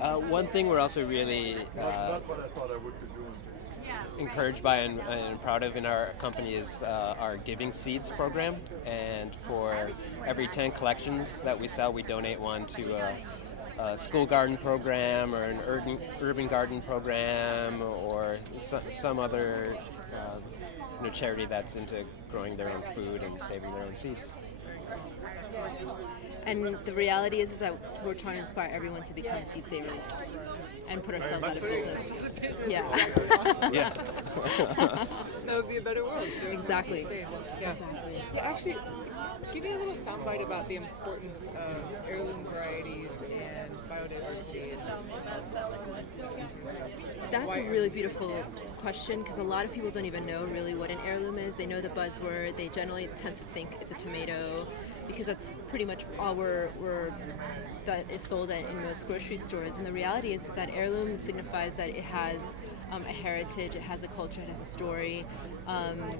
One thing we're also really encouraged by and proud of in our company is our Giving Seeds program. And for every 10 collections that we sell, we donate one to a school garden program or an urban garden program or some other charity that's into growing their own food and saving their own seeds. And the reality is that we're trying to inspire everyone to become seed savers and put ourselves out of business. Yeah. Yeah. That would be a better world. Exactly. Yeah. Exactly. Yeah, actually, give me a little soundbite about the importance of heirloom varieties and biodiversity. That's a really beautiful question because a lot of people don't even know really what an heirloom is. They know the buzzword. They generally tend to think it's a tomato because that's pretty much all that is sold in most grocery stores. And the reality is that heirloom signifies that it has a heritage, it has a culture, it has a story.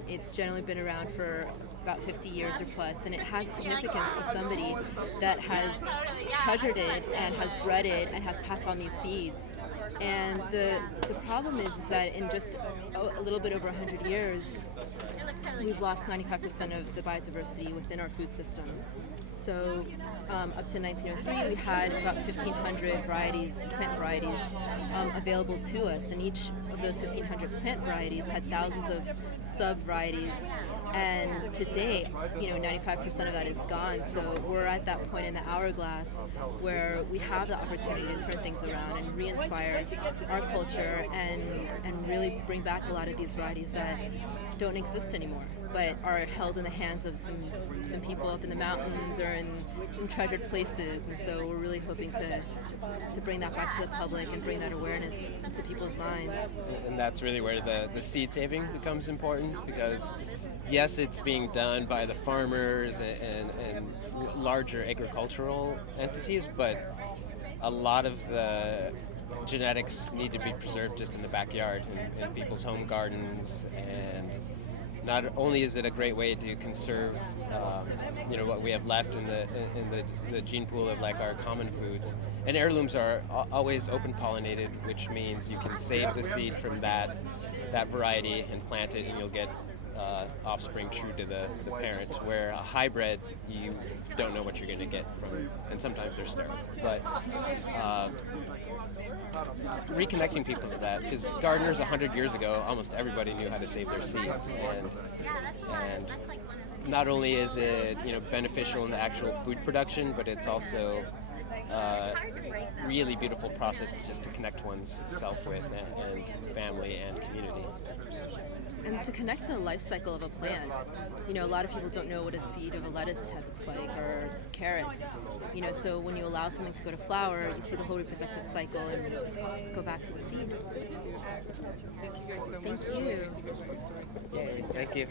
It's generally been around for about 50 years or plus, and it has a significance to somebody that has treasured it and has bred it and has passed on these seeds. And the problem is that in just a little bit over 100 years, we've lost 95% of the biodiversity within our food system. So up to 1903, we had about 1,500 varieties, plant varieties, available to us, and each of those 1,500 plant varieties had thousands of sub-varieties. And today, 95% of that is gone. So we're at that point in the hourglass where we have the opportunity to turn things around and re-inspire our culture and really bring back a lot of these varieties that don't exist anymore, but are held in the hands of some people up in the mountains or in some treasured places. And so we're really hoping to bring that back to the public and bring that awareness into people's minds. And that's really where the seed saving becomes important because yes, it's being done by the farmers and larger agricultural entities, but a lot of the genetics need to be preserved just in the backyard in people's home gardens. And not only is it a great way to conserve what we have left in the gene pool of like our common foods, and heirlooms are always open pollinated, which means you can save the seed from that variety and plant it and you'll get offspring true to the parent, where a hybrid you don't know what you're going to get from, and sometimes they're sterile. But reconnecting people to that, because gardeners 100 years ago, almost everybody knew how to save their seeds, and not only is it beneficial in the actual food production, but it's also really beautiful process to connect one's self with and family and community. And to connect to the life cycle of a plant, a lot of people don't know what a seed of a lettuce head looks like or carrots. So when you allow something to go to flower, you see the whole reproductive cycle and go back to the seed. Thank you guys so much. Thank you. Yay, thank you.